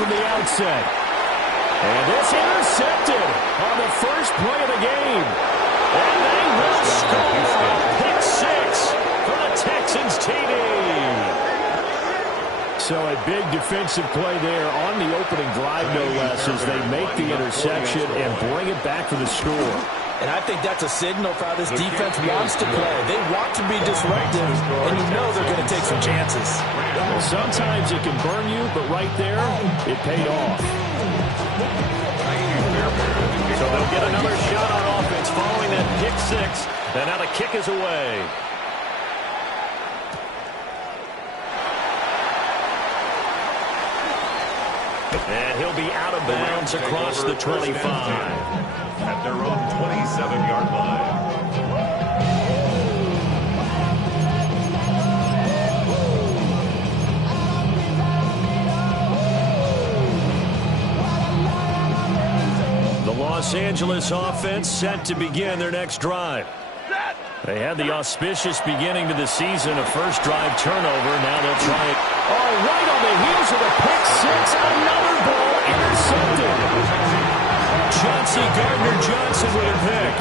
from the outset. And this intercepted on the first play of the game. And they will score. Pick six for the Texans TD. So a big defensive play there on the opening drive, no less, as they make the interception and bring it back for the score. And I think that's a signal for how this defense wants to play. They want to be disruptive, and you know they're going to take some chances. Sometimes it can burn you, but right there, it paid off. So they'll get another shot on offense following that pick six. And now the kick is away. And he'll be out of bounds across the 25. At their own 27-yard line. The Los Angeles offense set to begin their next drive. They had the auspicious beginning to the season, a first drive turnover. Now they'll try it. Oh, right on the heels of the pick six. Another ball intercepted. Chauncey Gardner-Johnson with a pick.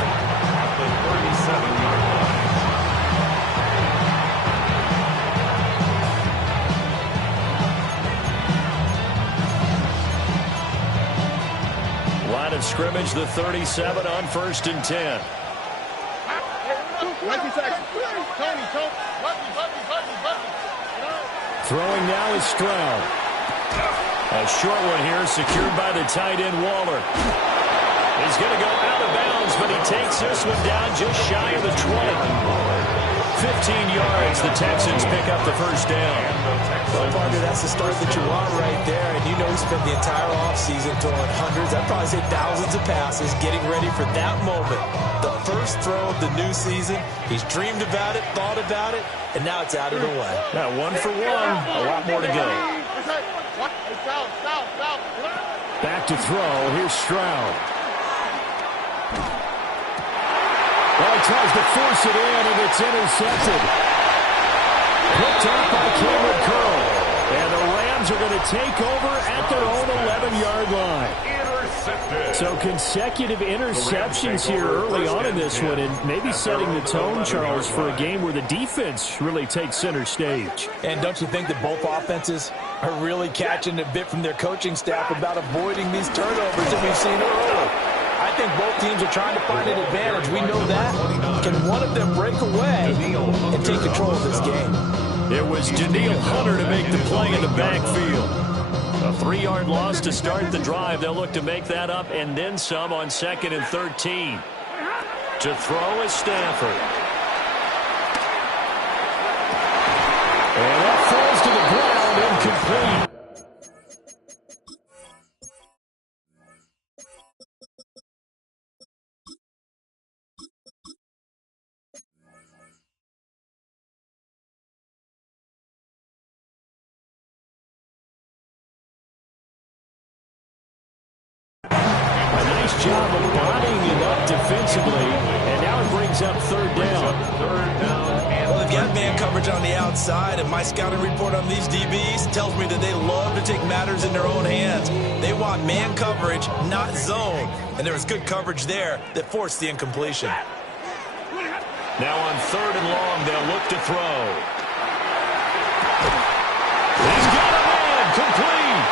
At the 37-yard line. Line of scrimmage, the 37 on 1st and 10. Throwing now is Stroud. A short one here, secured by the tight end Waller. He's going to go out of bounds, but he takes this one down just shy of the 20. 15 yards, the Texans pick up the first down. Well, partner, that's the start that you want right there. And you know he spent the entire offseason throwing hundreds, I'd probably say thousands of passes, getting ready for that moment. The first throw of the new season. He's dreamed about it, thought about it, and now it's out of the way. Now 1 for 1, a lot more to go. Back to throw, here's Stroud. Well, he tries to force it in, and it's intercepted. Picked up by Cameron Curl. And the Rams are going to take over at their own 11-yard line. So consecutive interceptions here early on in this one, and maybe setting the tone, Charles, for a game where the defense really takes center stage. And don't you think that both offenses are really catching a bit from their coaching staff about avoiding these turnovers that we've seen early? I think both teams are trying to find an advantage. We know that. Can one of them break away and take control of this game? It was Danielle Hunter to make the play in the backfield. A 3-yard loss to start the drive. They'll look to make that up and then some on 2nd and 13. To throw is Stafford. And that falls to the ground, incomplete. Job of bodying it up defensively, and now it brings up 3rd down. Well, they've got man coverage on the outside, and my scouting report on these DBs tells me that they love to take matters in their own hands. They want man coverage, not zone, and there was good coverage there that forced the incompletion. Now on 3rd and long, they'll look to throw. He's got a man, complete.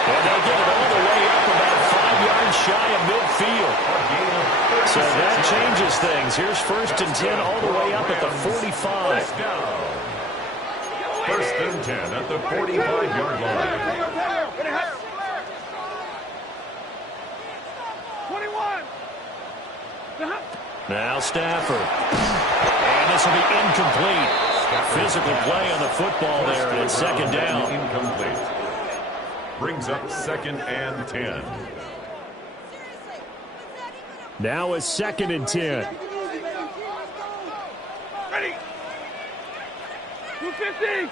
And they'll get it all the way up about 5 yards shy of midfield. So that changes things. Here's 1st and 10 all the way up at the 45. 1st and 10 at the 45-yard line. 21. Now Stafford. And this will be incomplete. Physical play on the football there, and it's 2nd down. Incomplete. Brings up 2nd and 10. Now it's 2nd and 10. Ready. 250.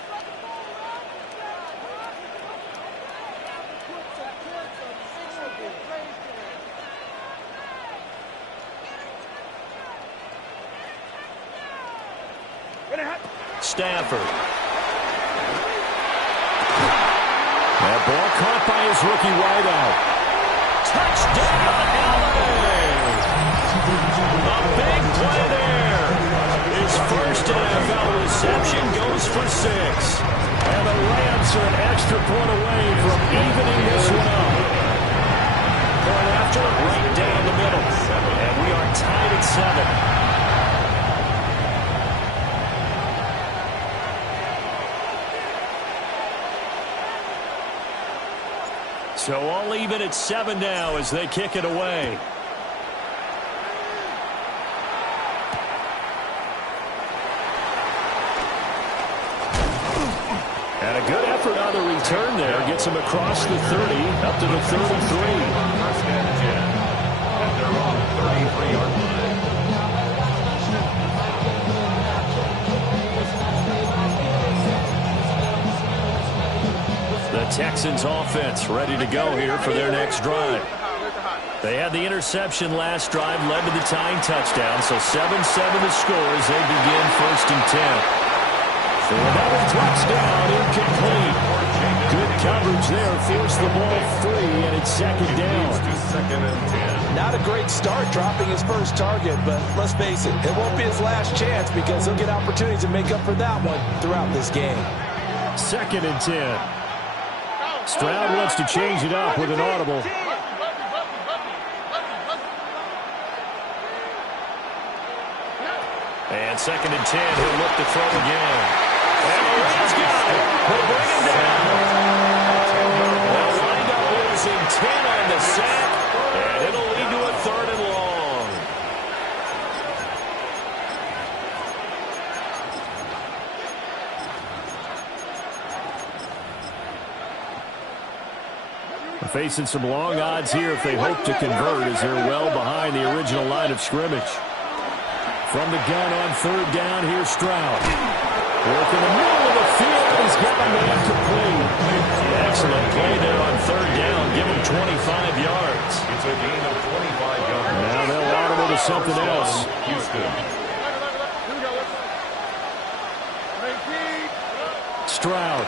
Stafford. That ball caught by his rookie wideout. Touchdown, LA! A big play there. His first NFL reception goes for 6. And the Rams are an extra point away from evening this one up. Point after, right down the middle. And we are tied at 7. So all even at 7 now as they kick it away. And a good effort on the return there. Gets him across the 30, up to the 33. First and 10. And they're on the 33-yard line. The Texans offense ready to go here for their next drive. They had the interception last drive, led to the tying touchdown, so 7-7 the score as they begin 1st and 10. For another touchdown, incomplete. Good coverage there, forced the ball free, and it's 2nd down. Second and 10. Not a great start dropping his first target, but let's face it, it won't be his last chance because he'll get opportunities to make up for that one throughout this game. 2nd and 10. Stroud wants to change it up with an audible. And 2nd and 10, he'll look to throw again. And the Rams got it. They'll bring him down. They'll wind up losing 10 on the sack, and it'll lead to a 3rd and long. They're facing some long odds here if they hope to convert, as they're well behind the original line of scrimmage. From the gun on 3rd down, here's Stroud. Work in the middle of the field. He's got a man complete. Excellent play there on 3rd down. Give him 25 yards. It's a gain of 25 yards. Now they'll audible to something else. Houston. Stroud.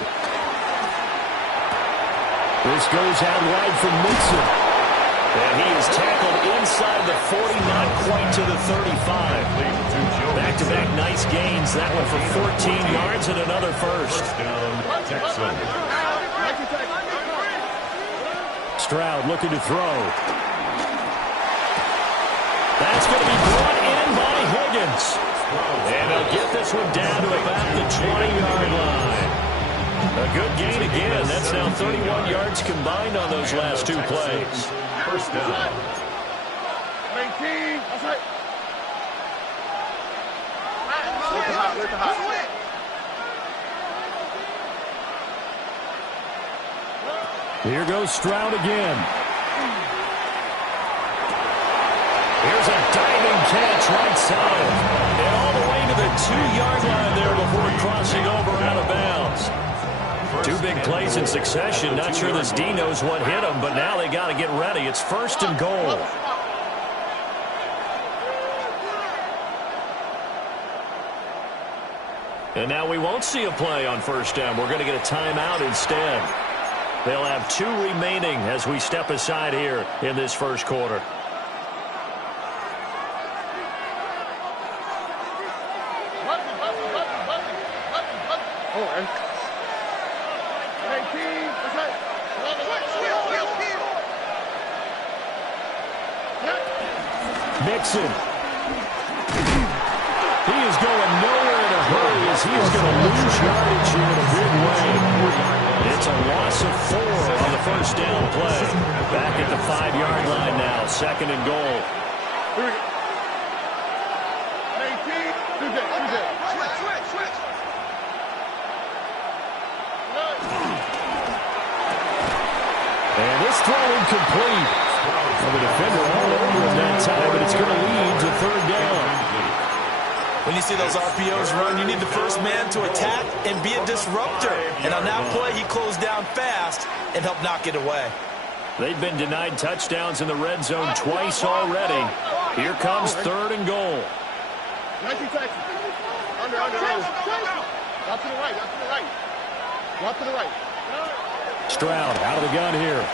This goes out wide from Mixon. And he is tackled inside the 40, not quite to the 35. Back-to-back nice gains. That one for 14 yards and another first. Down, Texans. Stroud looking to throw. That's going to be brought in by Higgins. And he'll get this one down to about the 20-yard line. A good gain again. That's now 31 yards combined on those last 2 plays. First down. 19. That's right. Here goes Stroud again. Here's a diving catch right side. And all the way to the 2-yard line there before crossing over out of bounds. 2 big plays in succession. Not sure this D knows what hit him, but now they got to get ready. It's 1st and goal. And now we won't see a play on 1st down. We're going to get a timeout instead. They'll have 2 remaining as we step aside here in this 1st quarter. Mixon. He is going nowhere in a hurry as he is going to lose yardage here in a big way. It's a loss of 4 on the 1st down play. Back at the 5-yard line now, 2nd and goal. Here we go. 19. Switch. And this throw incomplete. From a defender all over him that time, but it's going to lead to 3rd down. When you see those RPOs run, you need the first man to attack and be a disruptor. And on that play, he closed down fast and helped knock it away. They've been denied touchdowns in the red zone twice already. Here comes 3rd and goal. 19 Texans. Under. Drop to the right. Drop to the right. Stroud out of the gun here. And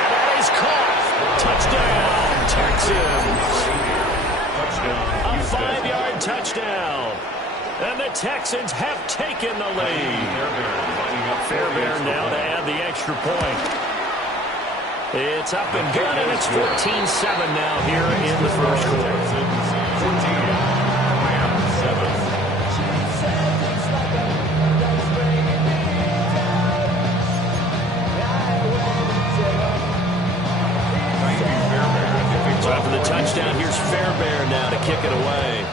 that is caught. Touchdown, Texans. A 5-yard touchdown. And the Texans have taken the lead. Fairbairn now to add the extra point. It's up and good, and it's 14-7 now here in the first quarter. 14, Rams 7. So after the touchdown, here's Fairbairn now to kick it away.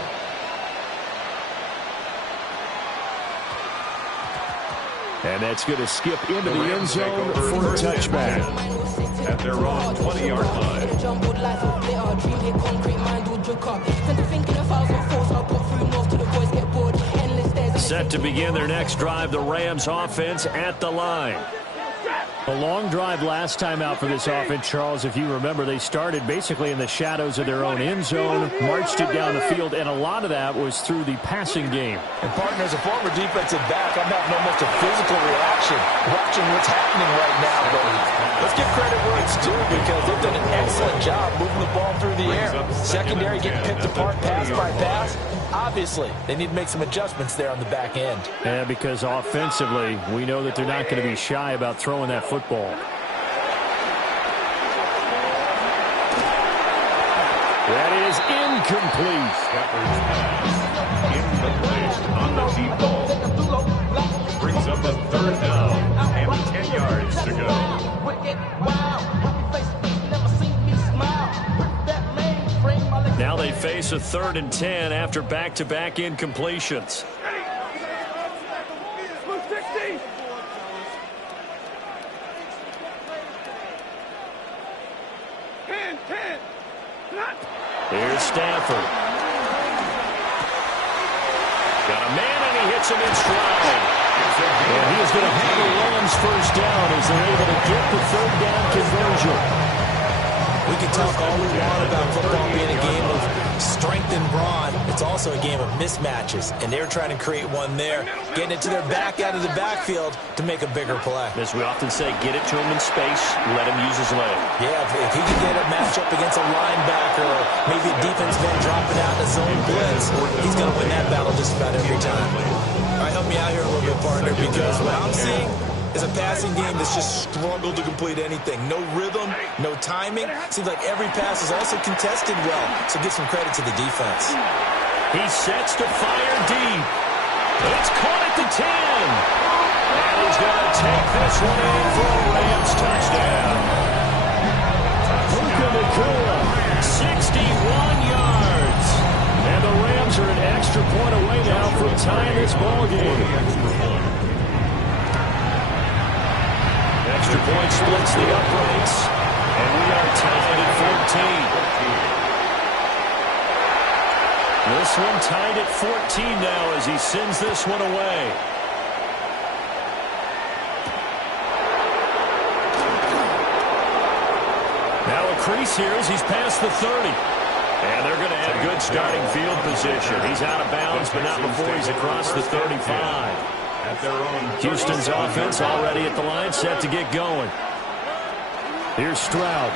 And that's going to skip into the end zone for a touchback. At their own 20-yard line. Set to begin their next drive, the Rams offense at the line. A long drive last time out for this offense, Charles. If you remember, they started basically in the shadows of their own end zone, marched it down the field, and a lot of that was through the passing game. And, partner, as a former defensive back, I'm having almost a physical reaction watching what's happening right now. But let's give credit where it's due because they've done an excellent job moving the ball through the air. Secondary getting picked apart pass by pass. Obviously, they need to make some adjustments there on the back end. Yeah, because offensively, we know that they're not going to be shy about throwing that football. That is incomplete. Incomplete on the deep ball. Brings up a 3rd down and 10 yards to go. Now they face a 3rd and 10 after back-to-back incompletions. Here's Stafford. Got a man, and he hits him in stride. And he is going to have the Rams first down as they're able to get the 3rd down conversion. We can talk all we want about football being a game of strength and brawn. It's also a game of mismatches, and they're trying to create one there, getting it to their back out of the backfield to make a bigger play. As we often say, get it to him in space, let him use his leg. Yeah, if he can get a matchup against a linebacker or maybe a defense man dropping out in a zone blitz, he's going to win that battle just about every time. All right, help me out here a little bit, partner, because what I'm seeing is a passing game that's just struggled to complete anything. No rhythm, no timing. Seems like every pass is also contested well, so give some credit to the defense. He sets to fire deep. It's caught at the 10. And he's going to take this one in for a Rams touchdown. Puka Nacua, 61 yards. And the Rams are an extra point away now from tying this ball game. Extra point splits the uprights, and we are tied at 14. This one tied at 14 now as he sends this one away. Now a crease here as he's past the 30. And they're going to have good starting field position. He's out of bounds, but not before he's across the 35. Houston's offense already at the line, set to get going. Here's Stroud.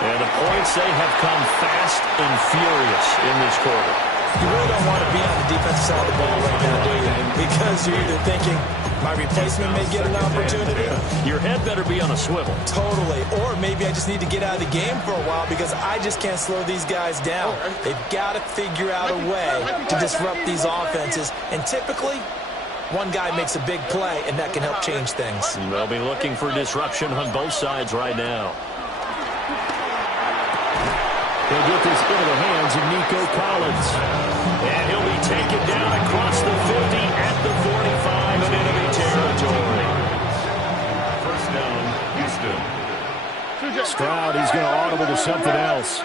And the points, they have come fast and furious in this quarter. You really don't want to be on the defensive side of the ball right now, do you? Because you're either thinking, my replacement may get an opportunity. Your head better be on a swivel. Totally. Or maybe I just need to get out of the game for a while because I just can't slow these guys down. They've got to figure out a way to disrupt these offenses. And typically, one guy makes a big play, and that can help change things. They'll be looking for disruption on both sides right now. They'll get this into the hands of Nico Collins. And he'll be taken down across the 50 at the 45 of enemy territory. First down, Houston. Stroud, he's going to audible to something else.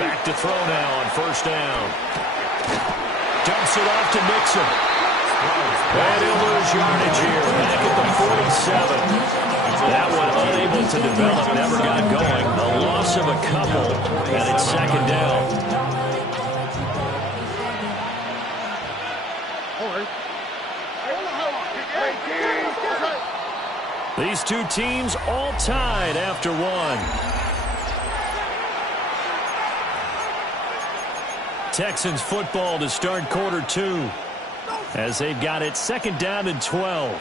Back to throw now on first down. Dumps it off to Mixon. And he'll lose yardage here. Back at the 47. That one unable to develop. Never got going. A loss of a couple. And it's second down. These two teams all tied after one. Texans football to start quarter two as they've got it second down and 12.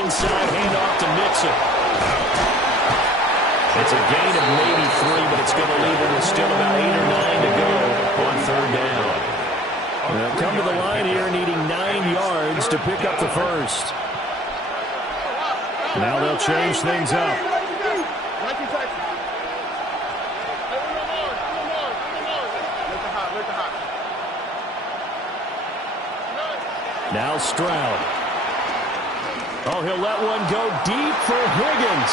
Inside handoff to Mixon. It's a gain of maybe 3, but it's going to leave them with still about 8 or 9 to go on third down. They'll come to the line here needing 9 yards to pick up the first. Now they'll change things up. Now Stroud. Oh, he'll let one go deep for Higgins.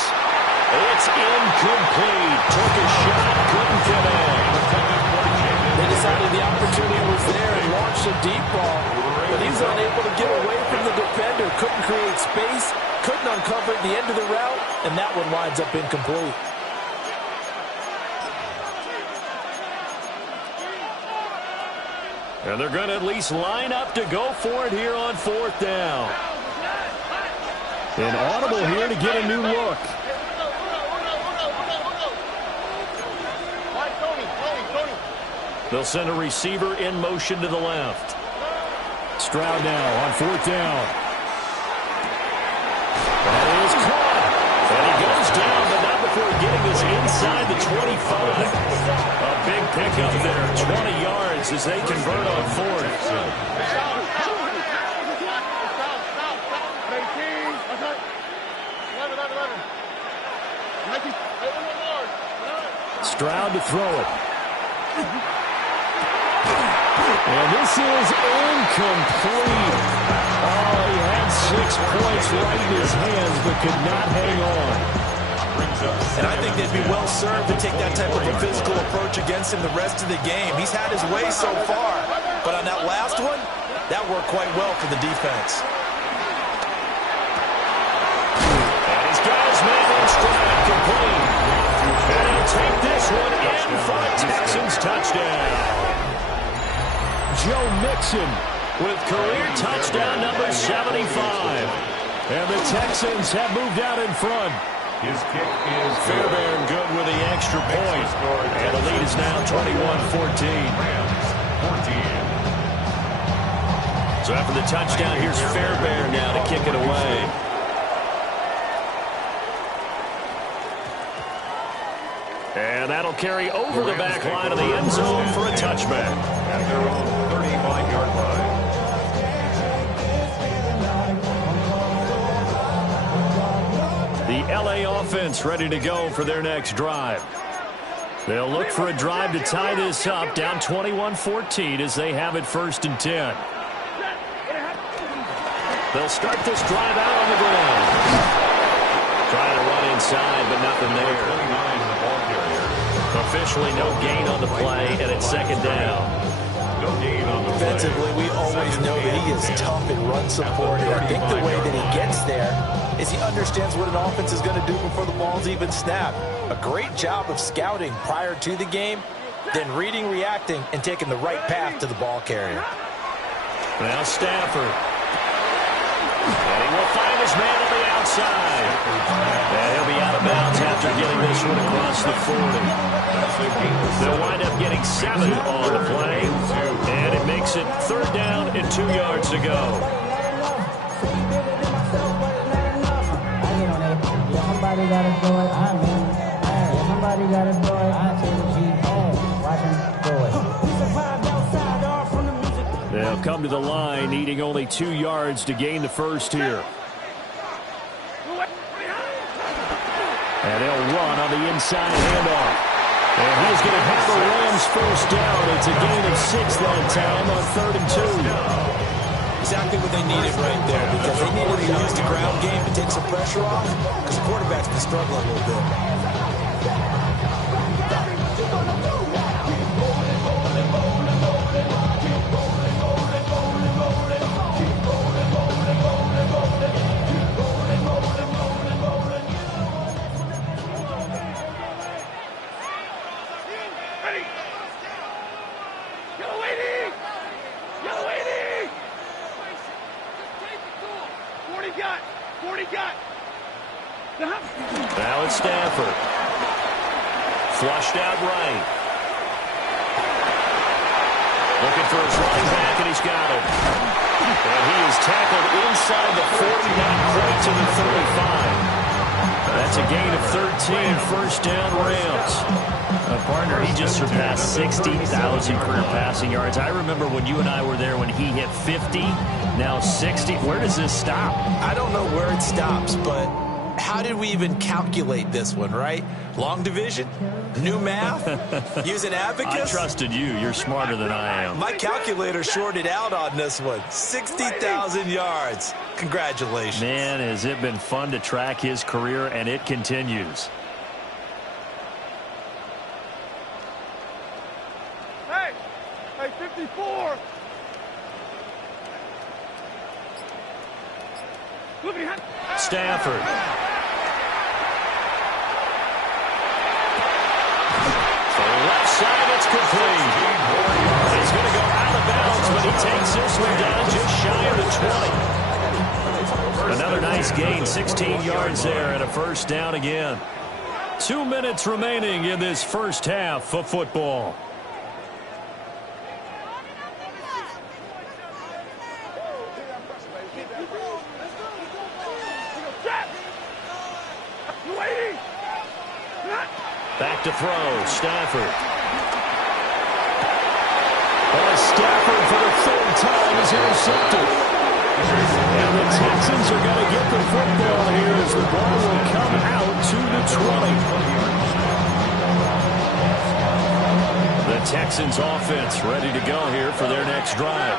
It's incomplete. Took a shot, couldn't get in. They decided the opportunity was there and launched a deep ball, but he's unable to get away from the defender. Couldn't create space, couldn't uncover the end of the route, and that one winds up incomplete. And they're going to at least line up to go for it here on fourth down. An audible here to get a new look. They'll send a receiver in motion to the left. Stroud now on fourth down. That is caught. And he goes down, but not before getting this inside the 25. A big pickup there, 20 yards as they convert on fourth. Stroud to throw it. And this is incomplete. Oh, he had 6 points right in his hands, but could not hang on. And I think they'd be well served to take that type of a physical approach against him the rest of the game. He's had his way so far, but on that last one, that worked quite well for the defense. And he's got his man in stride, complete. And he'll take this one in for a Texans touchdown. Joe Mixon with career touchdown number 75. And the Texans have moved out in front. His kick is Fairbairn good with the extra point. And the lead is now 21-14. So after the touchdown, here's Fairbairn now to kick it away. And that'll carry over the back line of the end zone for a touchback. At their own 35-yard line. The LA offense ready to go for their next drive. They'll look for a drive to tie this up, down 21-14 as they have it 1st and 10. They'll start this drive out on the ground. Trying to run inside, but nothing there. Officially no gain on the play, and it's 2nd down. No gain on the play. Defensively, we always know that he is tough in run support. And I think the way that he gets there is he understands what an offense is going to do before the ball's even snapped. A great job of scouting prior to the game, then reading, reacting, and taking the right path to the ball carrier. Now Stafford. And he will find his man on the outside. And he'll be out of bounds after getting this one across the 40. They'll wind up getting 7 on the play. And it makes it 3rd down and 2 yards to go. Somebody got to do it. I mean, somebody got to do it. I say the G. Watch him do it. They'll come to the line, needing only 2 yards to gain the first here. And they'll run on the inside handoff. And he's going to have the Rams first down. It's a gain of 6 that time on 3rd and 2. Exactly what they needed right there, because they needed to use the ground game to take some pressure off, because the quarterback's been struggling a little bit. Yellow 80! Yellow 80! 40 got! 40 got! Now it's Stafford. Flushed out right. Looking for his running back, and he's got it. And he is tackled inside the 40, not quite to the 35. That's a gain of 13, first down Rams. Partner, he just surpassed 60,000 career passing yards. I remember when you and I were there when he hit 50, now 60. Where does this stop? I don't know where it stops, but how did we even calculate this one, right? Long division? New math? Using abacus? I trusted you. You're smarter than I am. My calculator shorted out on this one. 60,000 yards. Congratulations. Man, has it been fun to track his career, and it continues. Hey! Hey, 54! Look behind. Stafford. Left side, it's complete. He's going to go out of bounds, but he takes this one down just shy of the 20. Another nice gain, 16 yards there, and a first down again. 2 minutes remaining in this first half of football. Back to throw, Stafford. Stafford for the third time is intercepted. And the Texans are going to get the football here as the ball will come out to the 20. The Texans offense ready to go here for their next drive.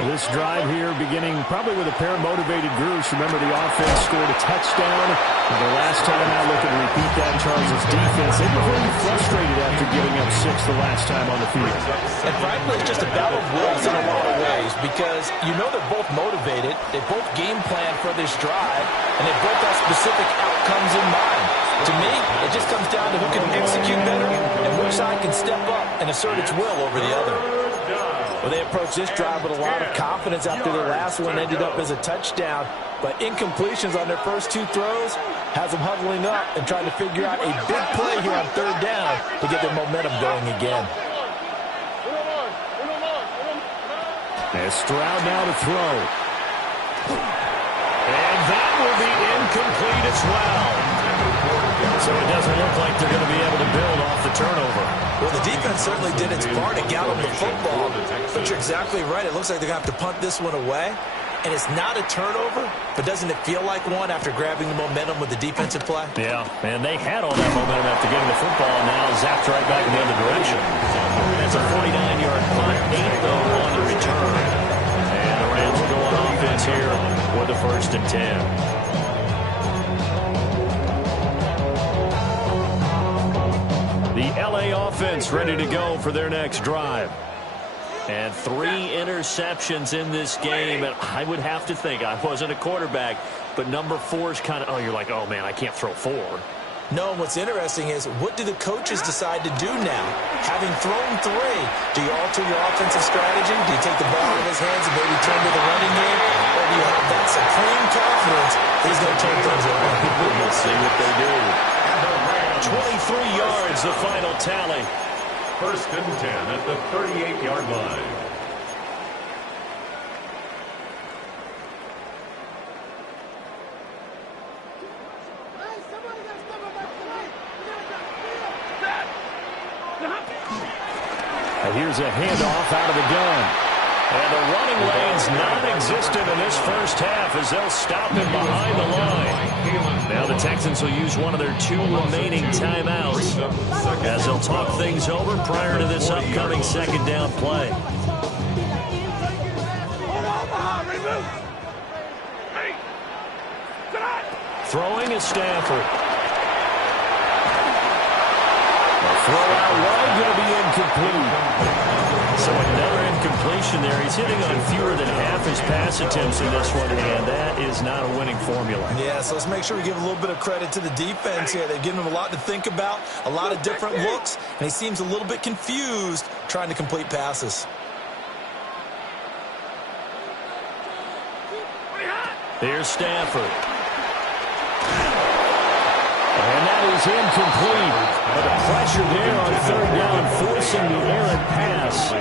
This drive here beginning probably with a pair of motivated groups. Remember, the offense scored a touchdown. The last time out, looking to repeat that. Charles' defense, they were really frustrated after giving up 6 the last time on the field. And frankly, it's just a battle of wills in a lot of ways because you know they're both motivated. They both game plan for this drive, and they both have specific outcomes in mind. To me, it just comes down to who can execute better and which side can step up and assert its will over the other. Well, they approached this drive with a lot of confidence after their last one ended up as a touchdown. But incompletions on their first 2 throws has them huddling up and trying to figure out a big play here on third down to get their momentum going again. And Stroud now to throw. And that will be incomplete as well. So it doesn't look like they're going to be able to build off the turnover. Well, the defense certainly did its part to gallop the football. But you're exactly right. It looks like they're going to have to punt this one away. And it's not a turnover, but doesn't it feel like one after grabbing the momentum with the defensive play? Yeah, and they had all that momentum after getting the football, and now zapped right back in the other direction. That's a 49-yard punt, 8 though on the return. And the Rams will go on offense here with the 1st and 10. The LA offense ready to go for their next drive. And 3 interceptions in this game. And I would have to think, I wasn't a quarterback, but number 4 is kind of, you're like, oh, man, I can't throw 4. No, what's interesting is what do the coaches decide to do now? Having thrown 3, do you alter your offensive strategy? Do you take the ball out of his hands and maybe turn to the running game? Or do you have that supreme confidence he's going to turn things around? We'll see what they do. 23 yards, the final tally. 1st and 10 at the 38-yard line. And here's a handoff out of the gun. And the running lane's non-existent in this first half as they'll stop him behind the line. Now the Texans will use one of their 2 remaining timeouts as they'll talk things over prior to this upcoming 2nd down play. Throwing is Stafford. The throw out wide going to be incomplete. So another incompletion there. He's hitting on fewer than half his pass attempts in this one, and that is not a winning formula. Yeah, so let's make sure we give a little bit of credit to the defense here. They've given them a lot to think about, a lot of different looks, and he seems a little bit confused trying to complete passes. Here's Stafford. And that is incomplete. But the pressure there on third down, forcing the errant pass.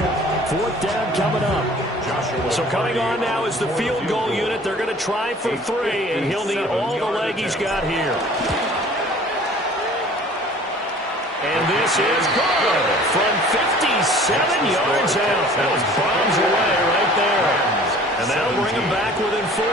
Fourth down coming up. So coming on now is the field goal unit. They're going to try for 3, and he'll need all the leg he's got here. And this is good from 57 yards out. That was bombs away right there. And that'll bring him back within 4.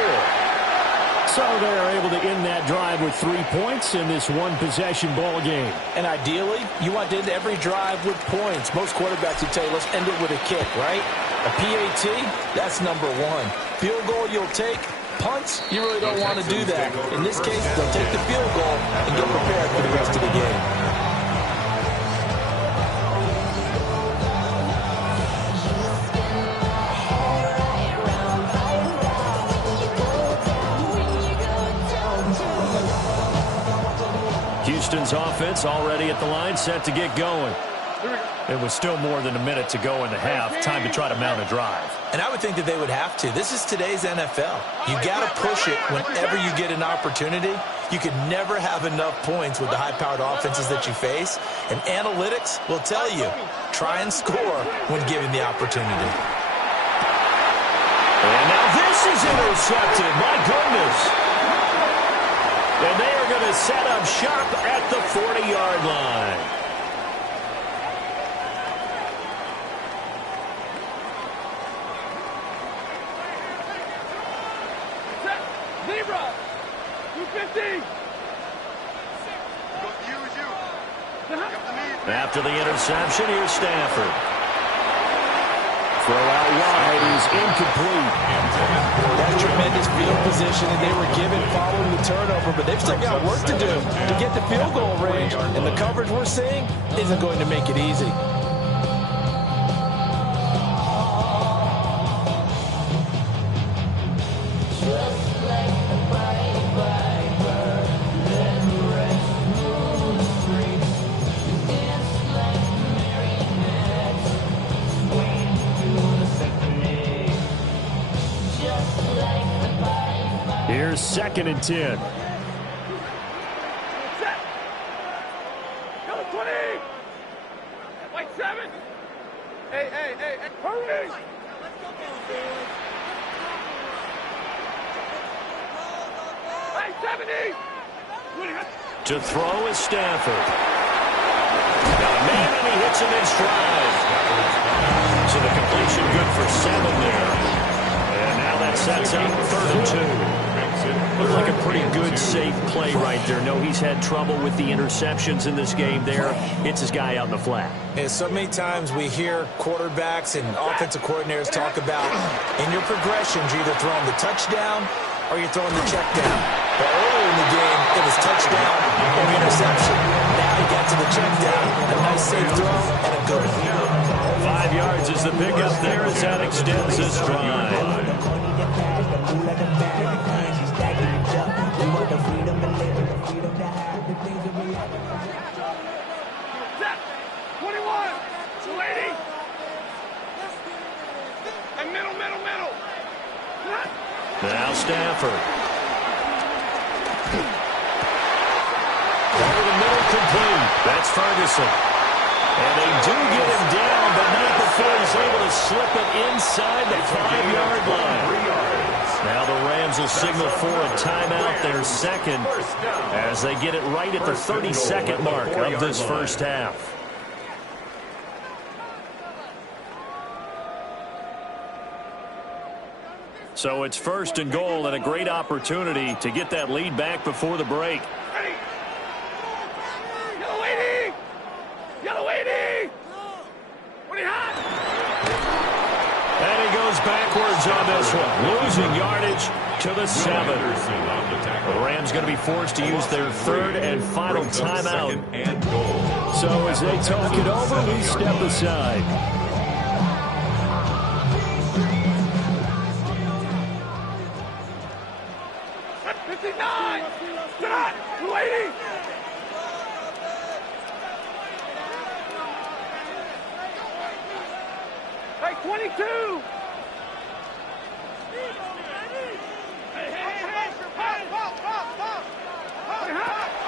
So they're able to end that drive with 3 points in this one-possession ball game. And ideally, you want to end every drive with points. Most quarterbacks would tell you, let's end it with a kick, right? A PAT, that's number 1. Field goal you'll take. Punts, you really don't want to do that. In this case, they'll take the field goal and get prepared for the rest of the game. Houston's offense already at the line, set to get going. It was still more than a minute to go in the half. Time to try to mount a drive. And I would think that they would have to. This is today's NFL. You got to push it whenever you get an opportunity. You can never have enough points with the high-powered offenses that you face. And analytics will tell you, try and score when given the opportunity. And now this is intercepted. My goodness. And they are going to set up shop at the 40-yard line. Zebra! 250! After the interception, here's Stafford. Throw out wide is incomplete. That's tremendous field position, and they were given following the turnover, but they've still got work to do to get the field goal range, and the coverage we're seeing isn't going to make it easy. Here's 2nd and 10. Set! Go 20! White 7! Hey, hurry! Hey, 70! To throw is Stafford. Got a man, and he hits him in stride. So the completion good for 7 there. And now that sets up 3rd and 2. Looked like a pretty good, safe play right there. No, he's had trouble with the interceptions in this game there. Hits his guy out in the flat. And so many times we hear quarterbacks and offensive coordinators talk about in your progressions, you're either throwing the touchdown or you're throwing the check down. But earlier in the game, it was touchdown or interception. Now he got to the check down. A nice safe throw and a good one. 5 yards is the pickup there as that extends his drive. Now Stafford. Over the middle, complete. That's Ferguson. And they do get him down, but not before he's able to slip it inside the 5-yard line. Now the Rams will signal for a timeout, their 2nd, as they get it right at the 32nd mark of this first half. So it's 1st and goal, and a great opportunity to get that lead back before the break. Yellow 80! Yellow 80! What do you have? And he goes backwards on this one, losing yardage to the 7. The Rams going to be forced to use their 3rd and final timeout. So as they talk it over, we step aside. 22.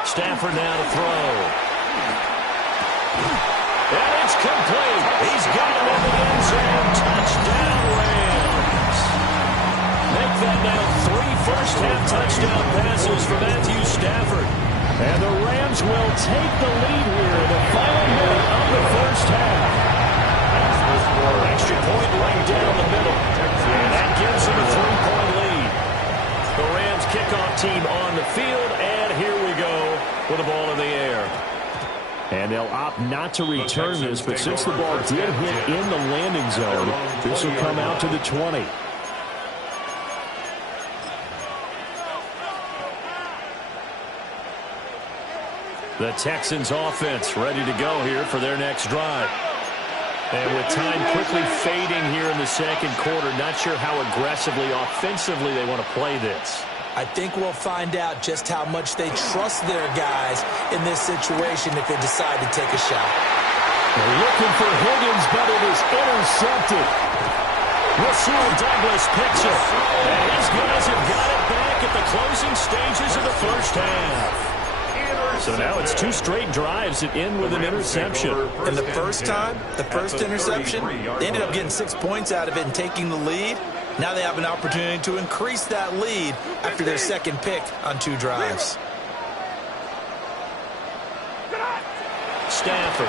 Stafford now to throw. And it's complete. He's got him in the end zone. Touchdown, Rams. Make that now 3 first-half touchdown passes for Matthew Stafford. And the Rams will take the lead here in the final minute of the first half. Extra point right down the middle. And that gives them a 3-point lead. The Rams kickoff team on the field, and here we go with the ball in the air. And they'll opt not to return this, but since the ball did hit in the landing zone, this will come out to the 20. The Texans offense ready to go here for their next drive. And with time quickly fading here in the second quarter, not sure how aggressively, offensively they want to play this. I think we'll find out just how much they trust their guys in this situation if they decide to take a shot. They're looking for Higgins, but it is intercepted. Rasul Douglas picks it. And his guys have got it back at the closing stages of the first half. So now it's 2 straight drives that end with an interception. And the first time, the first interception, they ended up getting 6 points out of it and taking the lead. Now they have an opportunity to increase that lead after their second pick on 2 drives. Stafford.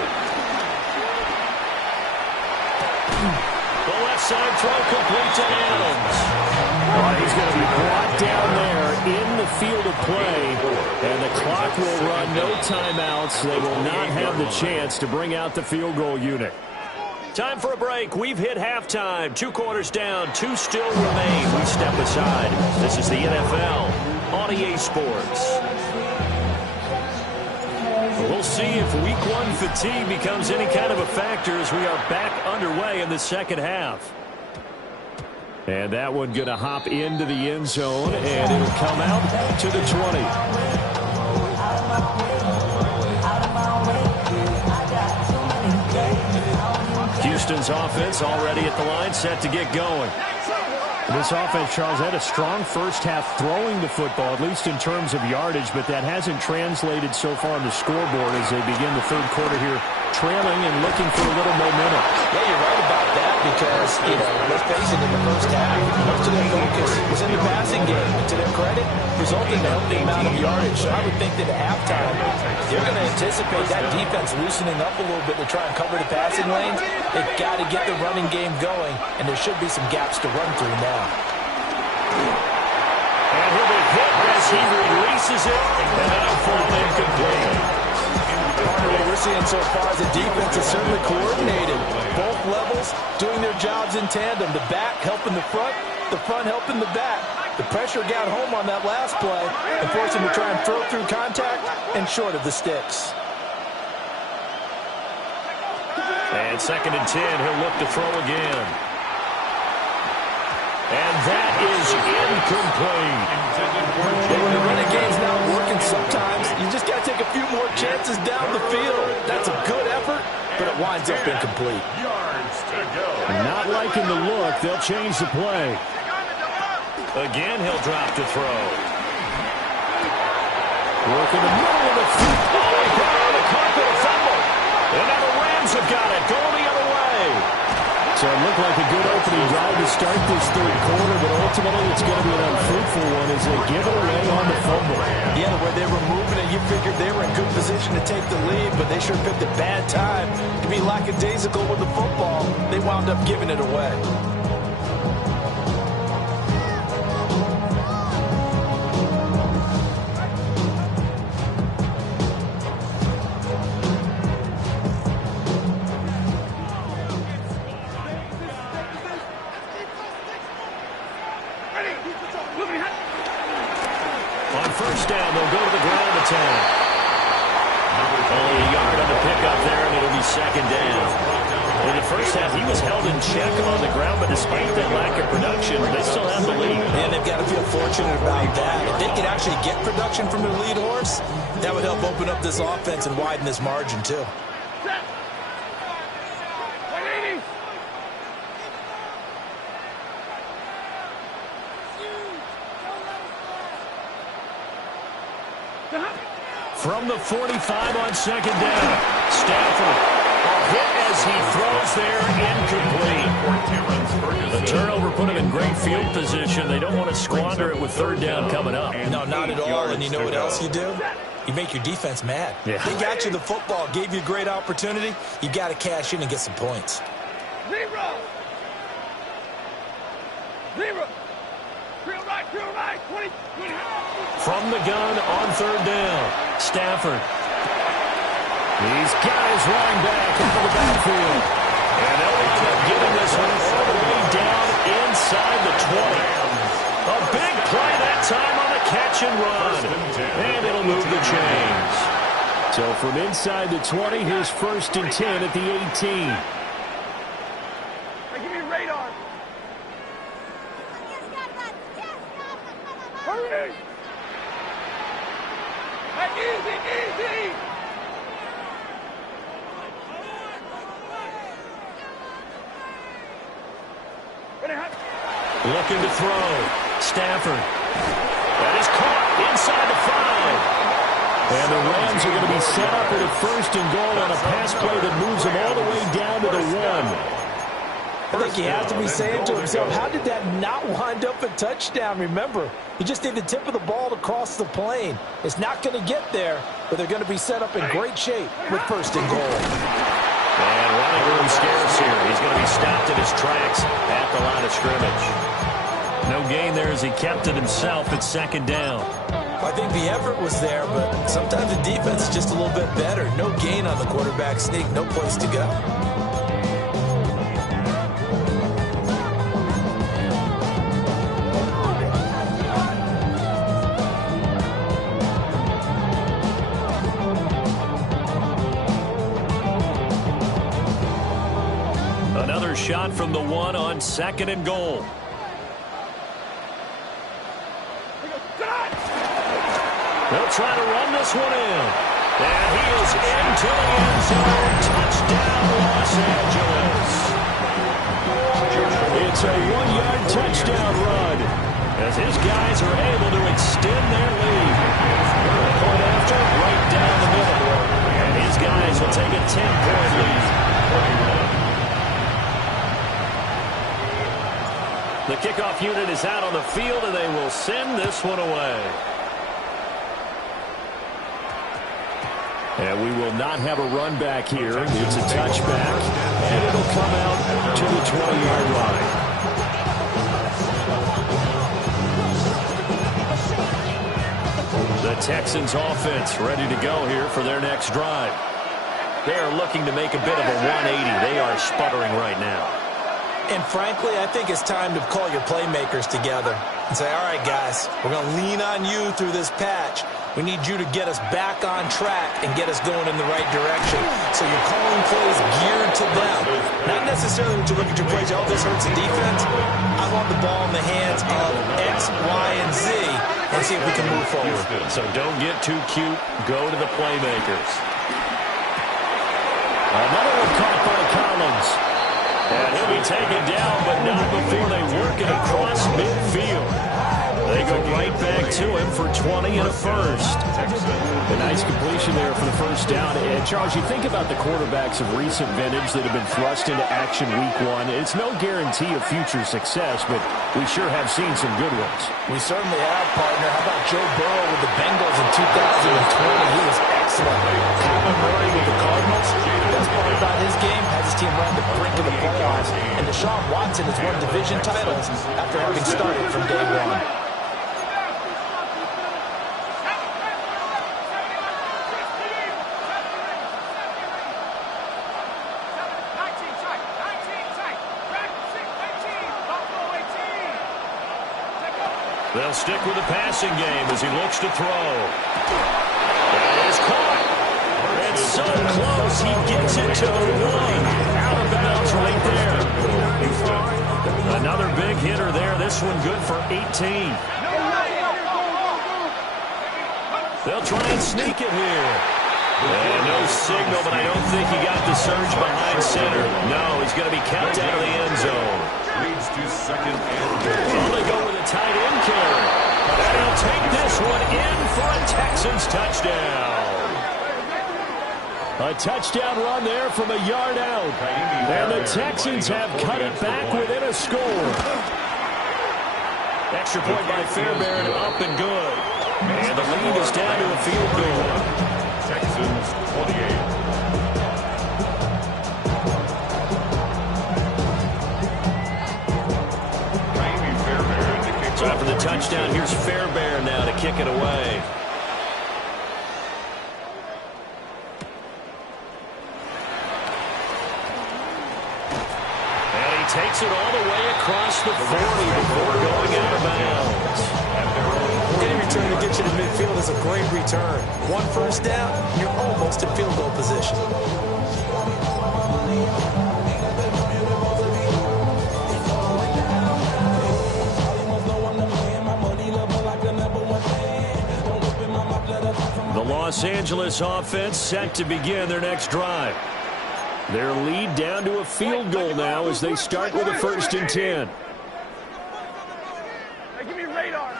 The left side throw complete to Adams. Oh, he's going to be brought down there in the field of play, and the clock will run, no timeouts. They will not have the chance to bring out the field goal unit. Time for a break. We've hit halftime. 2 quarters down, 2 still remain. We step aside. This is the NFL on EA Sports. We'll see if week 1 fatigue becomes any kind of a factor as we are back underway in the second half. And that one going to hop into the end zone, and it'll come out to the 20. Houston's offense already at the line, set to get going. This offense, Charles, had a strong first half throwing the football, at least in terms of yardage, but that hasn't translated so far on the scoreboard as they begin the third quarter here, trailing and looking for a little momentum. Yeah, you're right about that because, let's face it, in the first half, most of their focus was in the passing game. And to their credit, resulted in a healthy amount of yardage. So I would think that at halftime, they're going to anticipate that defense loosening up a little bit to try and cover the passing lanes. They've got to get the running game going, and there should be some gaps to run through now. And he'll be hit as he releases it, and that'll fall incomplete. Part of what we're seeing so far is the defense is certainly coordinated. Both levels doing their jobs in tandem. The back helping the front helping the back. The pressure got home on that last play and forced him to try and throw through contact and short of the sticks. And 2nd and 10, he'll look to throw again. And that is incomplete. When the running game's not working sometimes, you just got to take a few more chances down the field. That's a good effort, but it winds up incomplete. Not liking the look. They'll change the play. Again, he'll drop to throw. Work in the middle of the field. Oh, he got on the carpet, a fumble. And now the Rams have got it. Going the other way. So it looked like a good opening drive to start this third quarter, but ultimately it's going to be an unfruitful one as they give it away on the fumble. Yeah, the way they were moving it, you figured they were in good position to take the lead, but they sure picked a bad time to be lackadaisical with the football. They wound up giving it away. On first down, they'll go to the ground attack. Only a yard on the pickup there, and it'll be 2nd down. In the first half, he was held in check on the ground, but despite that lack of production, they still have the lead. And they've got to feel fortunate about that. If they could actually get production from their lead horse, that would help open up this offense and widen this margin, too. From the 45 on second down. Stafford, a hit as he throws there, incomplete. The turnover put him in great field position. They don't want to squander it with third down coming up. No, not at all. And you know what else you do? You make your defense mad. Yeah. They got you the football, gave you a great opportunity. You got to cash in and get some points. Zero. Zero. Drill right, 20. From the gun on third down. Stafford. He's got his running back into the backfield. And they'll wind up getting this one all the way down inside the 20. A big play that time on the catch and run. And it'll move the chains. So from inside the 20, here's 1st and 10 at the 18. Give me radar. Hurry. Hey, easy. Looking to throw. Stafford. That is caught inside the 5. And the Rams are going to be set up at a 1st and goal on a pass play that moves them all the way down to the 1. I think he has to be saying to himself, how did that not wind up a touchdown? Remember, you just need the tip of the ball to cross the plane. It's not going to get there, but they're going to be set up in great shape with 1st and goal. And running room scarce here. He's going to be stopped in his tracks at the line of scrimmage. No gain there as he kept it himself at 2nd down. I think the effort was there, but sometimes the defense is just a little bit better. No gain on the quarterback sneak, no place to go. Another shot from the 1 on 2nd and goal. They'll try to run this one in. And he is into the end zone. Touchdown, Los Angeles. It's a 1-yard touchdown run as his guys are able to extend their lead. Point after, right down the middle. And his guys will take a 10-point lead. The kickoff unit is out on the field, and they will send this one away. And we will not have a run back here. It's a touchback, and it'll come out to the 20-yard line. The Texans offense ready to go here for their next drive. They are looking to make a bit of a 180. They are sputtering right now. And frankly, I think it's time to call your playmakers together and say, all right, guys, we're going to lean on you through this patch. We need you to get us back on track and get us going in the right direction. So you're calling plays geared to them. Not necessarily when you look at your plays, oh, this hurts the defense. I want the ball in the hands of X, Y, and Z and see if we can move forward. So don't get too cute. Go to the playmakers. Another one caught by Collins. And he'll be taken down, but not before they work it across midfield. They go right back to him for 20 and a 1st. A nice completion there for the 1st down. And Charles, you think about the quarterbacks of recent vintage that have been thrust into action week 1. It's no guarantee of future success, but we sure have seen some good ones. We certainly have, partner. How about Joe Burrow with the Bengals in 2020? He was excellent. Kyler Murray with the Cardinals. The best part about his game has his team run the brink of the playoffs. And Deshaun Watson has won division titles after having started from day 1. They'll stick with the passing game as he looks to throw. That is caught. It's so close. He gets it to the 1. Out of bounds right there. Another big hitter there. This one good for 18. They'll try and sneak it here. And no signal, but I don't think he got the surge behind center. No, he's going to be kept out of the end zone. Leads to 2nd and goal. Well, they go with a tight end carry. And he'll take this one in for a Texans touchdown. A touchdown run there from a yard out. And the Texans have cut it back within a score. Extra point by Fairbairn, up and good. And the lead is down to a field goal. Texans 28. So after the touchdown, here's Fairbairn now to kick it away. And he takes it all the way across the 40 before going out of bounds. Any return to get you to midfield is a great return. One first down, you're almost in field goal position. The Los Angeles offense set to begin their next drive. Their lead down to a field goal now as they start with a 1st and 10. Hey, give me radar.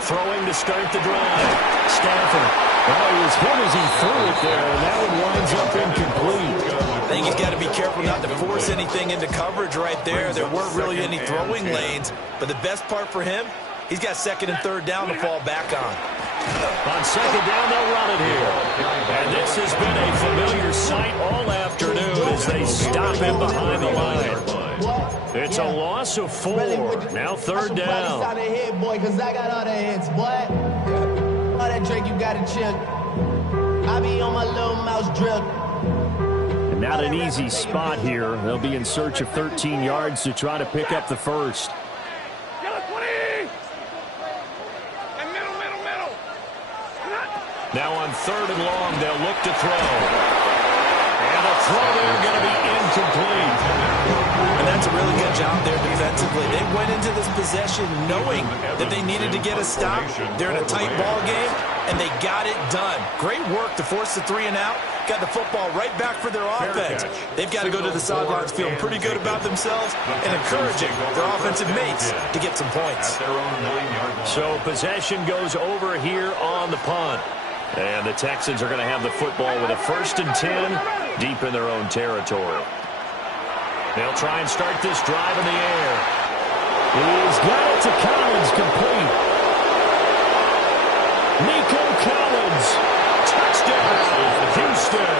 Throwing to start the drive. Stafford. Oh, he was hit as he threw it there, and that one winds up incomplete. I think he's got to be careful not to force anything into coverage right there. There weren't really any throwing lanes, but the best part for him, he's got 2nd and 3rd down to fall back on. On 2nd down, they'll run it here. And this has been a familiar sight all afternoon as they stop him behind the line. It's a loss of 4. Now 3rd down. All that drink you got to chill. I be on my little mouse drill. And not an easy spot here. They'll be in search of 13 yards to try to pick up the first. Yellow 20. And middle. Now on 3rd and long, they'll look to throw. And the throw there going to be incomplete. And that's a really good job there defensively. They went into this possession knowing that they needed to get a stop. They're in a tight ball game, and they got it done. Great work to force the 3 and out. Got the football right back for their offense. They've got to go to the sidelines feeling pretty good about themselves and encouraging their offensive mates to get some points. So possession goes over here on the punt. And the Texans are going to have the football with a 1st and 10 deep in their own territory. They'll try and start this drive in the air. He's got it to Collins, complete. Nico Collins. Touchdown, Houston.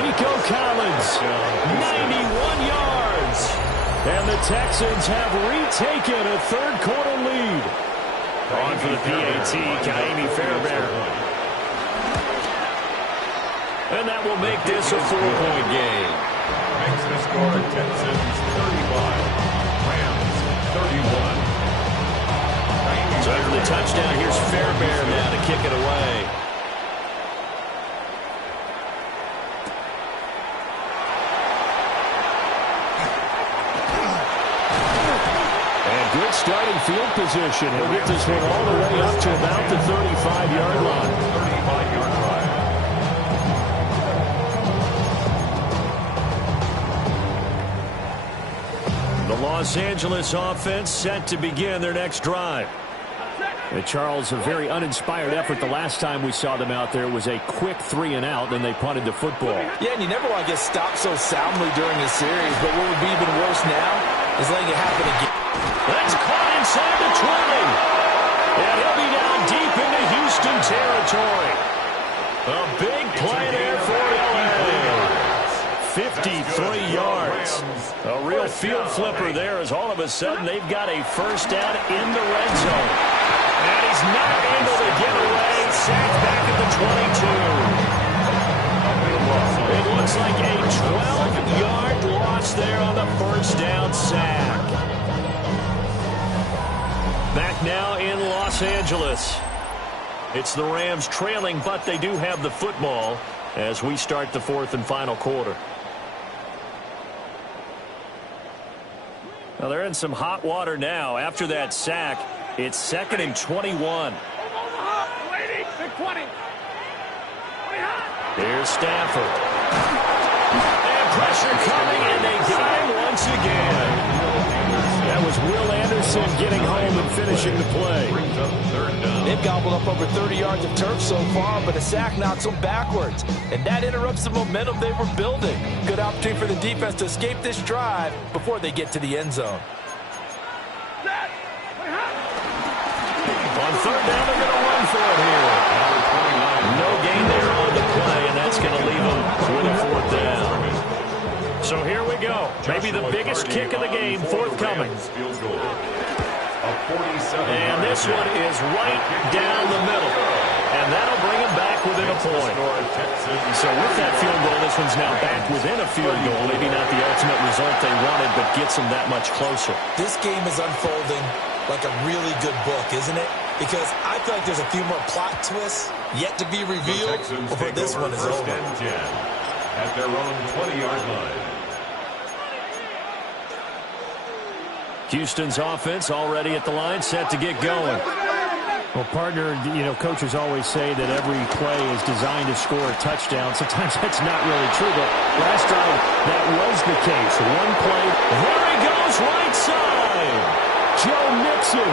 Nico Collins, 91 yards. And the Texans have retaken a 3rd quarter lead. On for the PAT, Kaimi Fairbairn. And that will make this a 4-point game. Makes the score Texans 35, Rams 31. So after the touchdown, here's Fairbairn now to kick it away. Good starting field position. He'll get this one all the way up to about the 35-yard line. 35-yard line. The Los Angeles offense set to begin their next drive. And Charles, a very uninspired effort the last time we saw them out there was a quick 3 and out, then they punted the football. Yeah, and you never want to get stopped so soundly during a series, but what would be even worse now is letting it happen again. That's caught inside the 20. And he'll be down deep into Houston territory. A big play there for LA. 53 yards. A real field flipper there as all of a sudden they've got a 1st down in the red zone. And he's not able to get away. Sacked back at the 22. It looks like a 12-yard loss there on the 1st down sack. Back now in Los Angeles. It's the Rams trailing, but they do have the football as we start the 4th and final quarter. Well, they're in some hot water now. After that sack, it's 2nd and 21. Here's Stafford. And pressure coming, and they got him once again. That was Will Anderson getting home and finishing the play. They've gobbled up over 30 yards of turf so far, but a sack knocks them backwards. And that interrupts the momentum they were building. Good opportunity for the defense to escape this drive before they get to the end zone. On third down, they're going to run for it here. No gain there on the play, and that's going to leave them with a fourth down. So here we go. Maybe the biggest kick of the game forthcoming. And this one is right down the middle. And that'll bring him back within a point. So with that field goal, this one's now back within a field goal. Maybe not the ultimate result they wanted, but gets them that much closer. This game is unfolding like a really good book, isn't it? Because I feel like there's a few more plot twists yet to be revealed before this one is over. At their own 20-yard line. Houston's offense already at the line, set to get going. Well, partner, coaches always say that every play is designed to score a touchdown. Sometimes that's not really true, but last time that was the case. One play, there he goes, right side. Joe Mixon.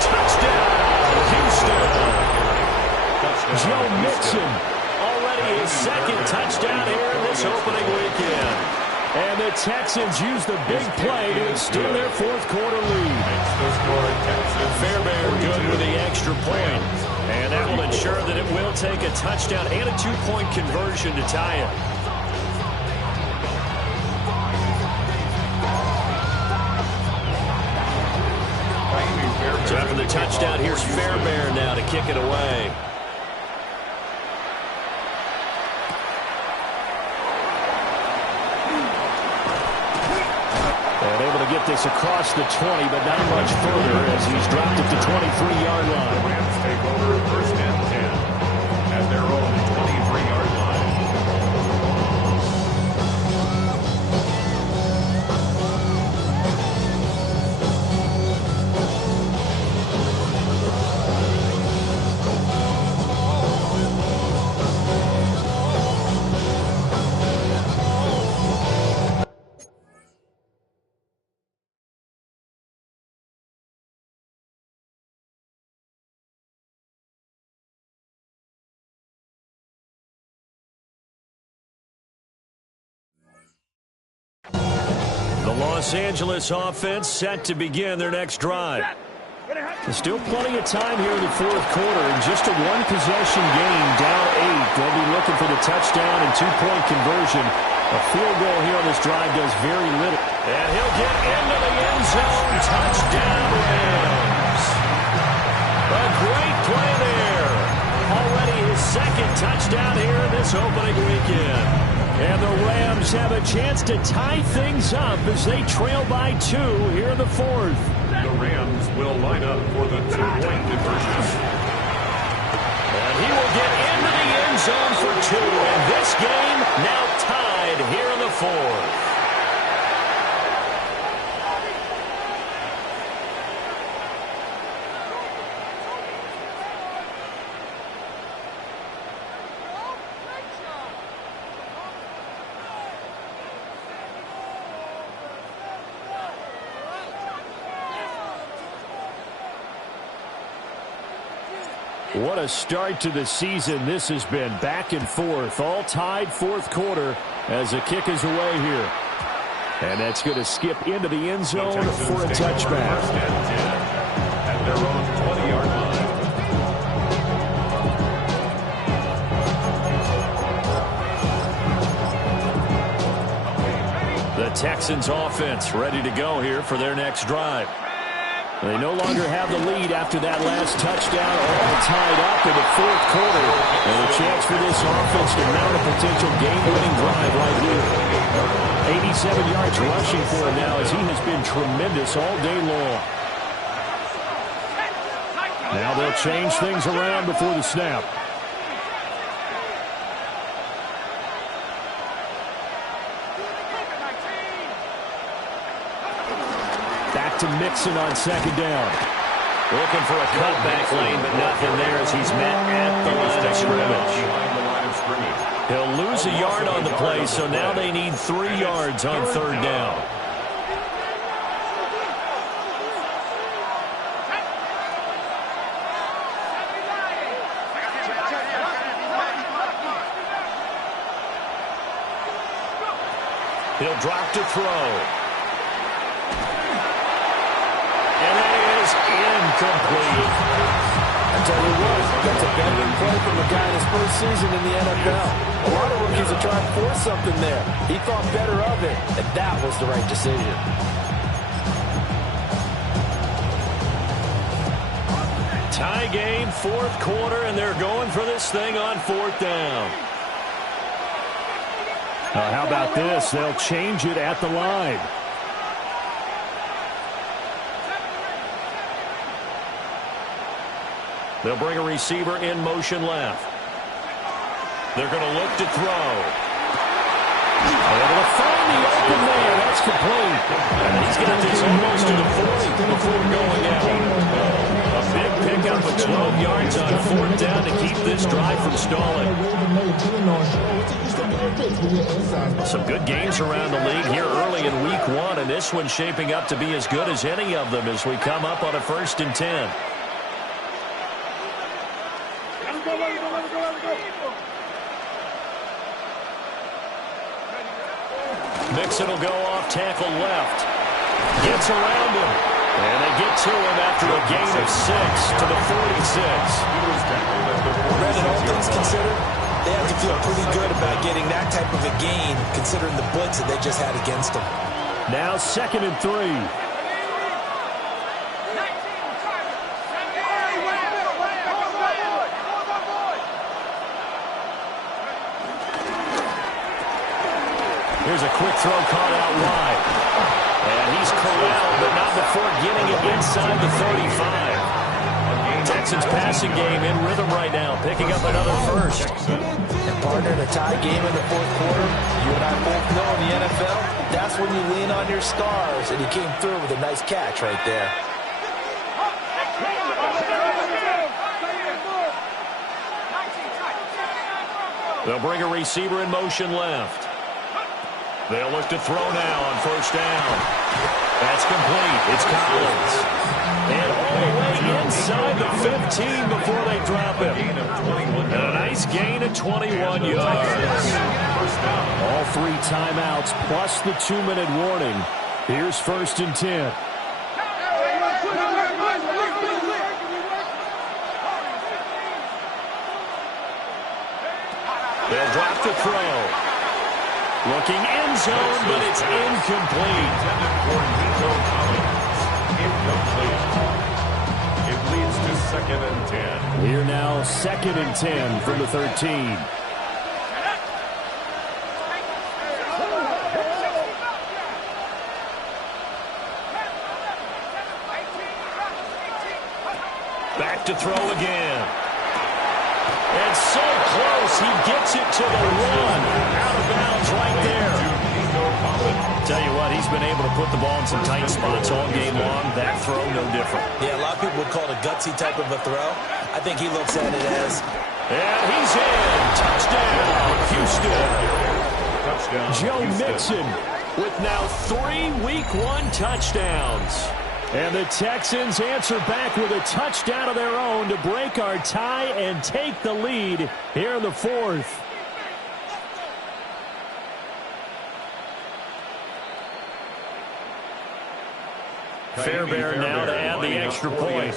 Touchdown, Houston. Joe Mixon, already his second touchdown here in this opening weekend. And the Texans use the big play to extend their fourth-quarter lead. Fairbairn good with the extra point. And that will ensure that it will take a touchdown and a two-point conversion to tie it. So after the touchdown, here's Fairbairn now to kick it away. Able to get this across the 20, but not much further as he's dropped it to 23-yard line. The Rams take over first and 10 at their own 23-yard line. Los Angeles offense set to begin their next drive. There's still plenty of time here in the fourth quarter, and just a one-possession game, down 8. They'll be looking for the touchdown and two-point conversion. A field goal here on this drive does very little. And he'll get into the end zone. Touchdown, Rams. A great play there. Already his second touchdown here in this opening weekend. And the Rams have a chance to tie things up as they trail by 2 here in the fourth. The Rams will line up for the two-point conversion. And he will get into the end zone for 2. And this game now tied here in the fourth. What a start to the season this has been. Back and forth, all tied fourth quarter as the kick is away here. And that's going to skip into the end zone for a touchback. First and 10 at their own 20-yard line. The Texans offense ready to go here for their next drive. They no longer have the lead after that last touchdown, all tied up in the fourth quarter. And a chance for this offense to mount a potential game-winning drive right here. 87 yards rushing for him now as he has been tremendous all day long. Now they'll change things around before the snap. To Mixon on second down. Looking for a cutback lane, but nothing there as he's met at the line of scrimmage. He'll lose a yard on the play, so now they need 3 yards on third down. He'll drop to throw. And it is incomplete. I tell you what, that's a veteran play from a guy in his first season in the NFL. A lot of rookies are trying to force something there. He thought better of it, and that was the right decision. Tie game, fourth quarter, and they're going for this thing on fourth down. How about this? They'll change it at the line. They'll bring a receiver in motion left. They're going to look to throw. Able to find the open man. That's complete. And he's got this almost to the 40 before going out. A big pickup of 12 yards on fourth down to keep this drive from stalling. Some good games around the league here early in week one, and this one's shaping up to be as good as any of them as we come up on a 1st and 10. Mixon will go off tackle left. Gets around him. And they get to him after a gain of 6 to the 46. Brandon, all things considered, they have to feel pretty good about getting that type of a gain, considering the blitz that they just had against them. Now 2nd and 3. Here's a quick throw caught out wide. And he's corralled, but not before getting it inside the 35. Texans passing game in rhythm right now, picking up another first. And partner, in a tie game in the fourth quarter, you and I both know in the NFL, that's when you lean on your stars, and he came through with a nice catch right there. They'll bring a receiver in motion left. They'll look to throw now on 1st down. That's complete. It's Collins. And all the way inside the 15 before they drop him. And a nice gain of 21 yards. All 3 timeouts plus the 2-minute warning. Here's 1st and 10. They'll drop to throw. Looking end zone, but it's incomplete. It leads to 2nd and 10. Here now, 2nd and 10 from the 13. Back to throw again. And so close, he gets it to the 1. Out of bounds right there. Tell you what, he's been able to put the ball in some tight spots all game long. That throw, no different. Yeah, a lot of people would call it a gutsy type of a throw. I think he looks at it as... And he's in. Touchdown, Houston. Touchdown, Joe Houston. Mixon With now 3 week 1 touchdowns. and the Texans answer back with a touchdown of their own to break our tie and take the lead here in the 4th. Fairbairn now to add the extra point.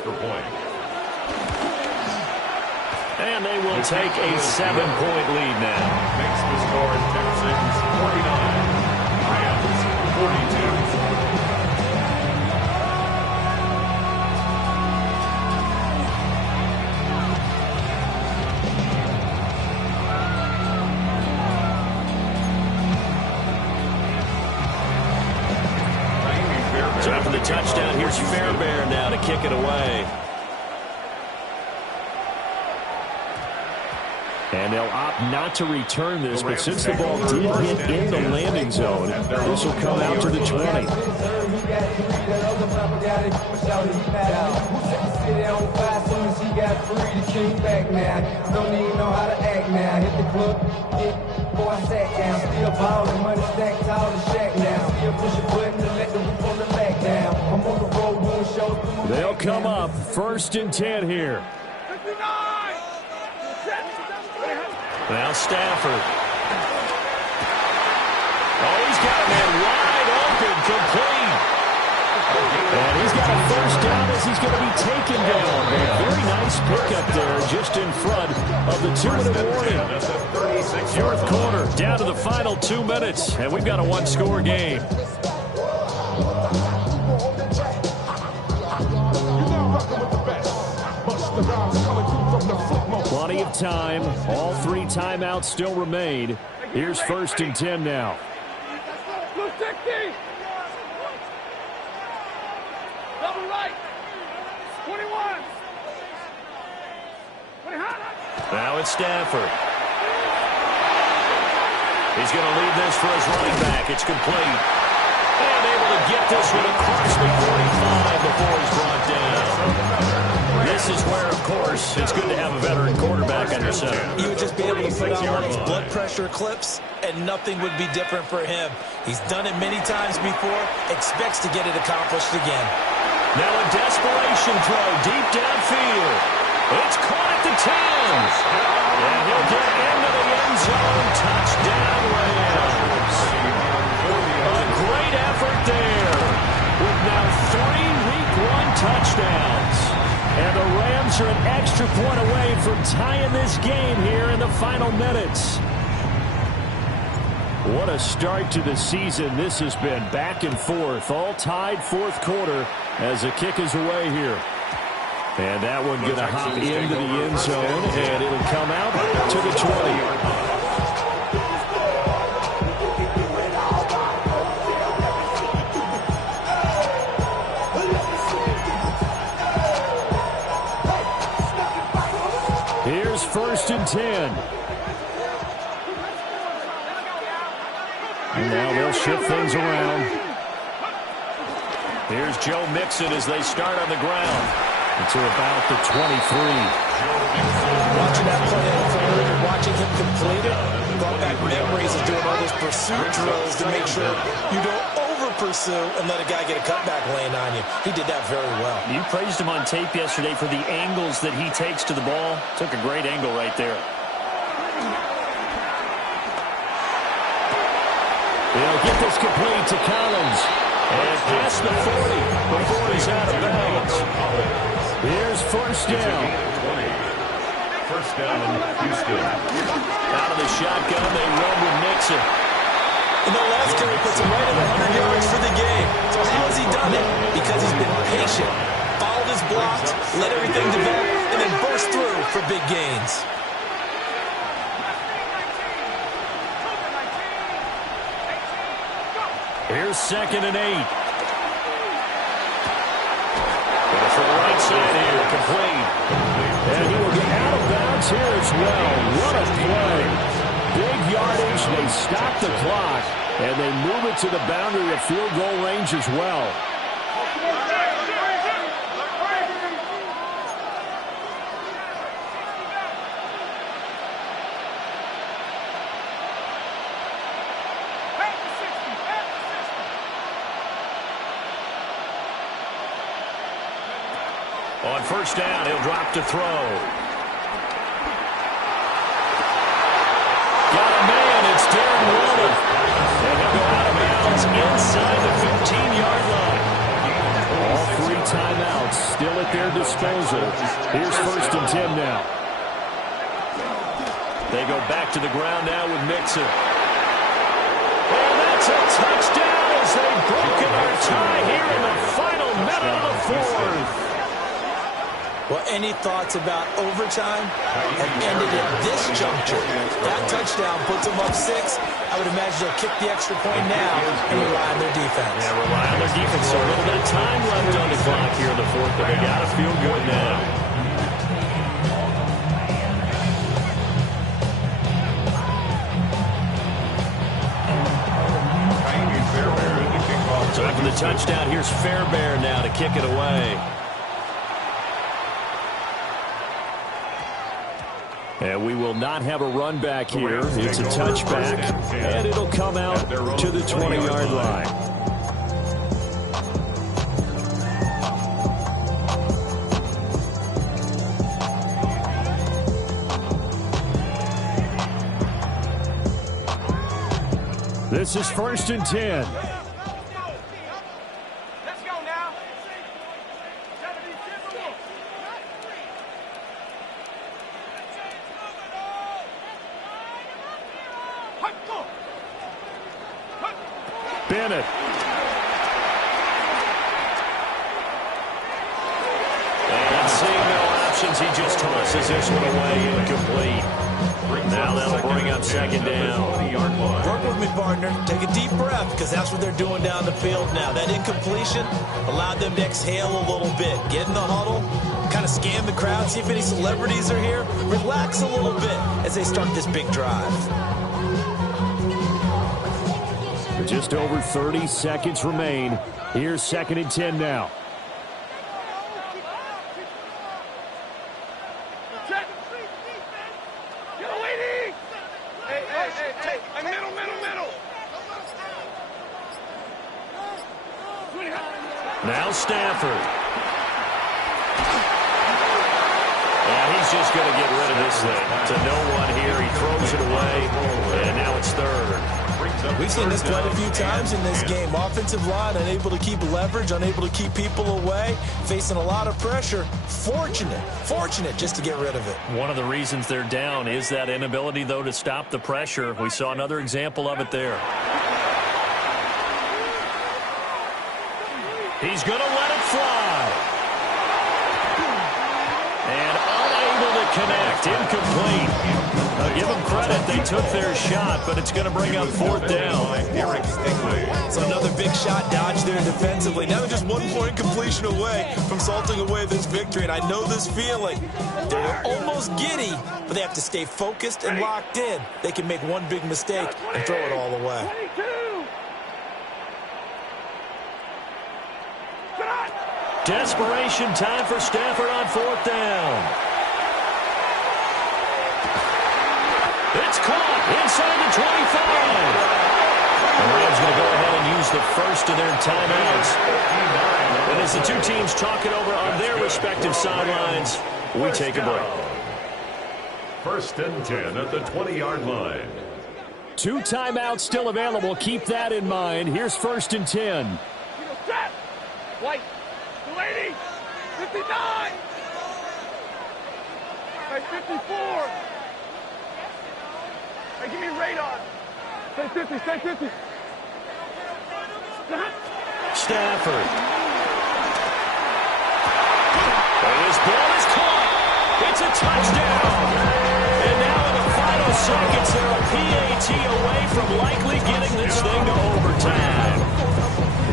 And they will take a 7-point lead now. Makes the score Texans 49, Rams 42. So after the touchdown, here's Fairbairn now to kick it away. And they'll opt not to return this, but since the ball did hit in the landing zone, this will come out to the 20. They'll come up 1st and 10 here. Now Stafford. Oh, he's got a man wide open, complete. And he's got a first down as he's going to be taken down. A very nice pickup there just in front of the 2-minute warning. Fourth quarter, down to the final 2 minutes, and we've got a one-score game. Plenty of time. All 3 timeouts still remain. Here's 1st and 10 now. Double right. 21. Now it's Stafford. He's going to leave this for his running back. It's complete. And able to get this one across the 45 before he's brought down. This is where, of course, it's good to have a veteran quarterback under center. You would just be able to put on one of these blood pressure clips, and nothing would be different for him. He's done it many times before, expects to get it accomplished again. Now a desperation throw deep downfield. It's caught at the 10. And he'll get into the end zone. Touchdown, Rams. A great effort there with now 3 Week 1 touchdowns. And the Rams are an extra point away from tying this game here in the final minutes. What a start to the season this has been. Back and forth, all tied 4th quarter as the kick is away here. And that one going to hop into the end zone, and it'll come out to the 20. Here's 1st and 10. And now they'll shift things around. Here's Joe Mixon as they start on the ground. To about the 23. Watching that play unfold and watching him complete it brought back memories of doing all those pursuit drills to make sure you don't over-pursue and let a guy get a cutback lane on you. He did that very well. You praised him on tape yesterday for the angles that he takes to the ball. Took a great angle right there. They'll get this complete to Collins. And past the 40 before he's out of bounds. Here's 1st down. 1st down, Houston. Out of the shotgun, they run with Mixon. And the last carry puts him right at 100 yards for the game. So how has he done it? Because he's been patient, followed his blocks, let everything develop, and then burst through for big gains. Here's 2nd and 8. For the right side here, complete. And he will get out of bounds here as well. What a play. Big yardage. They stop the clock. And they move it to the boundary of field goal range as well. On 1st down, he'll drop to throw. Got a man, it's Darren Waller. And he'll go out of bounds inside the 15-yard line. All 3 timeouts still at their disposal. Here's 1st and 10 now. They go back to the ground now with Mixon. And that's a touchdown as they've broken our tie here in the final minute of the 4th. Well, any thoughts about overtime have ended at this juncture. That touchdown puts them up 6. I would imagine they'll kick the extra point now and rely on their defense. Yeah, rely on their defense. So a little bit of time left on the clock here in the 4th, but they got to feel good now. So after the touchdown, here's Fairbairn now to kick it away. And we will not have a run back here. It's a touchback, and it'll come out to the 20-yard line. This is 1st and 10. Let's go now. Bennett. And seeing no options, he just tosses this one away, incomplete. Now that'll bring up 2nd down. Work with me, partner. Take a deep breath, because that's what they're doing down the field now. That incompletion allowed them to exhale a little bit. Get in the huddle, kind of scan the crowd, see if any celebrities are here. Relax a little bit as they start this big drive. Just over 30 seconds remain. Here's 2nd and 10 now. Now Stafford. And he's just going to get rid of this thing. To no one here. He throws it away. And now it's 3rd. We've seen this quite a few times in this game. Offensive line unable to keep leverage, unable to keep people away, facing a lot of pressure. Fortunate just to get rid of it. One of the reasons they're down is that inability, though, to stop the pressure. We saw another example of it there. He's going to let it fly. And unable to connect. Incomplete. Give them credit. They took their shot, but it's going to bring up 4th down. So another big shot dodged there defensively. Now they're just 1 point completion away from salting away this victory. And I know this feeling. They're almost giddy, but they have to stay focused and locked in. They can make one big mistake and throw it all away. Desperation time for Stafford on 4th down. It's caught inside the 25. The Rams going to go ahead and use the first of their timeouts. And as the two teams talk it over on their respective sidelines, we take a break. 1st and 10 at the 20-yard line. 2 timeouts still available. Keep that in mind. Here's 1st and 10. White. 280. 59. 54. Hey, give me radar. Say 50, say 50. Stafford. This ball is caught. It's a touchdown. And now in the final seconds, they're a PAT away from likely getting this thing to overtime.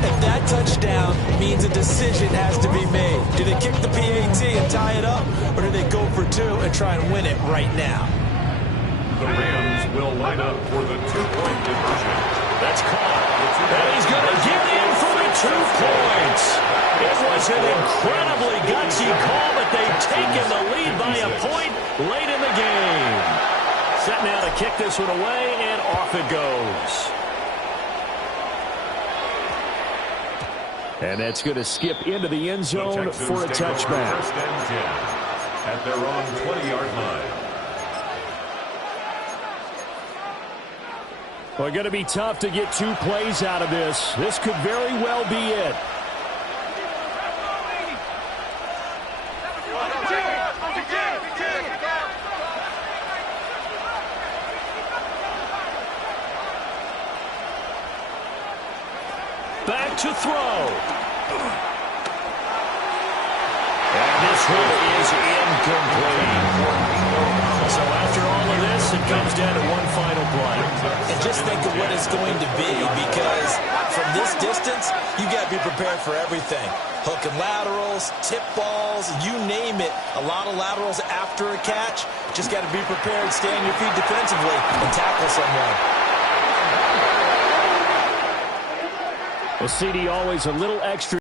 If that touchdown means a decision has to be made. Do they kick the PAT and tie it up, or do they go for 2 and try and win it right now? The Rams will line up for the 2-point conversion. That's caught. And he's going to get in for the 2 points. It was an incredibly gutsy call, but they've taken the lead by a point late in the game. Set now to kick this one away, and off it goes. And that's going to skip into the end zone for a touchback. 1st and 10 at their own 20-yard line. Well, going to be tough to get 2 plays out of this. This could very well be it. Back to throw. And this one is incomplete. So after all of this, it comes down to one final play. And just think of what it's going to be, because from this distance, you got to be prepared for everything. Hook and laterals, tip balls, you name it. A lot of laterals after a catch. Just got to be prepared, stay on your feet defensively, and tackle someone. Well, CD, always a little extra